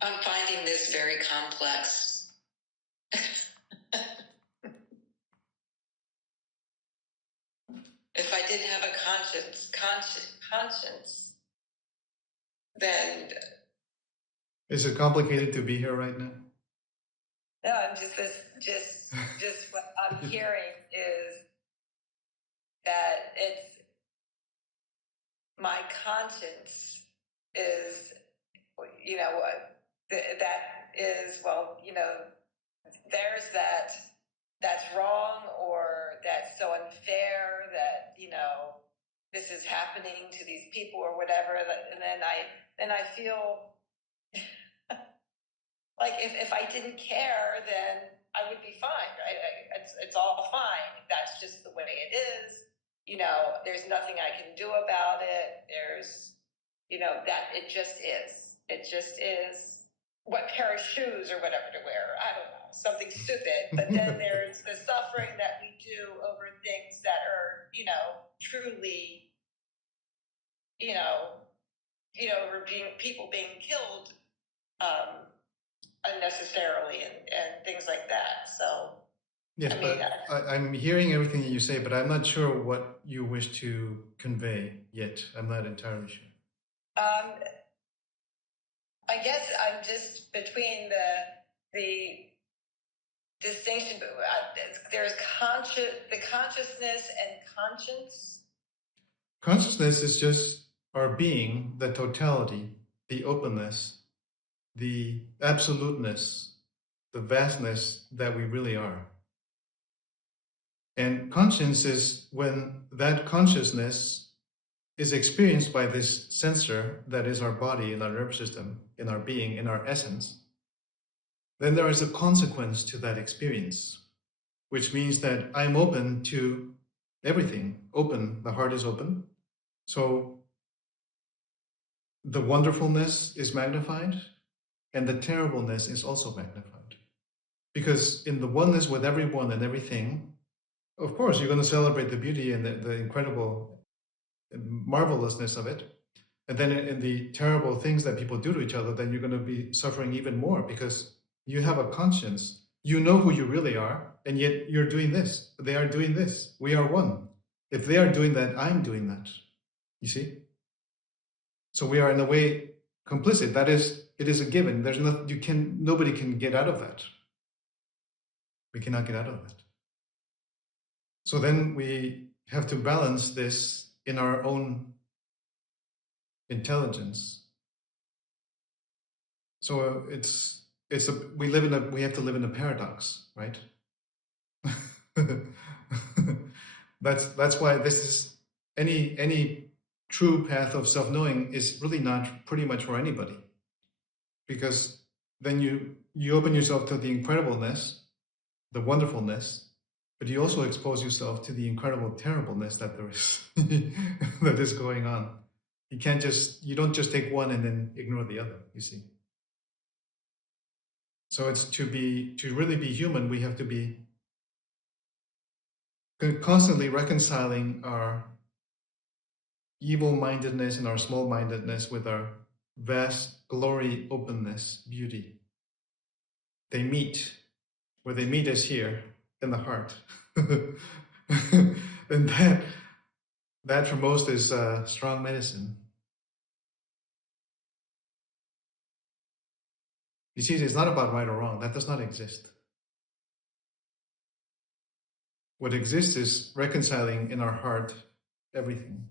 I'm finding this very complex. If I didn't have a conscience, then Is it complicated to be here right now? no, I'm just what I'm hearing is that it's my conscience is, that is, there's that's wrong, or that's so unfair that, this is happening to these people or whatever. And then I feel like if I didn't care, then I would be fine, right? It's all fine. That's just the way it is. There's nothing I can do about it. There's, that it just is. It just is. What pair of shoes or whatever to wear? I don't know, something stupid. But then there's the suffering that we do over things that are, truly, or people being killed unnecessarily and things like that. So Yes, but I'm hearing everything that you say, but I'm not sure what you wish to convey yet. I'm not entirely sure. I guess I'm just between the distinction. There's the consciousness and conscience. Consciousness is just our being, the totality, the openness, the absoluteness, the vastness that we really are. And conscience is when that consciousness is experienced by this sensor that is our body, in our nervous system, in our being, in our essence. Then there is a consequence to that experience, which means that I'm open to everything. Open, the heart is open. So the wonderfulness is magnified, and the terribleness is also magnified. Because in the oneness with everyone and everything, of course, you're going to celebrate the beauty and the incredible marvelousness of it. And then in the terrible things that people do to each other, then you're going to be suffering even more, because you have a conscience. You know who you really are, and yet you're doing this. They are doing this. We are one. If they are doing that, I'm doing that. You see? So we are in a way complicit. That is, it is a given. There's nobody can get out of that. We cannot get out of that. So then we have to balance this in our own intelligence. So we have to live in a paradox, right? That's why this is any true path of self-knowing is really not pretty much for anybody, because then you open yourself to the incredibleness, the wonderfulness, but you also expose yourself to the incredible terribleness that there is that is going on. You don't just take one and then ignore the other, you see. So it's to really be human, we have to be constantly reconciling our evil-mindedness and our small-mindedness with our vast glory, openness, beauty. They meet. Where they meet is here, in the heart. And that for most is strong medicine. You see, it's not about right or wrong. That does not exist. What exists is reconciling in our heart everything.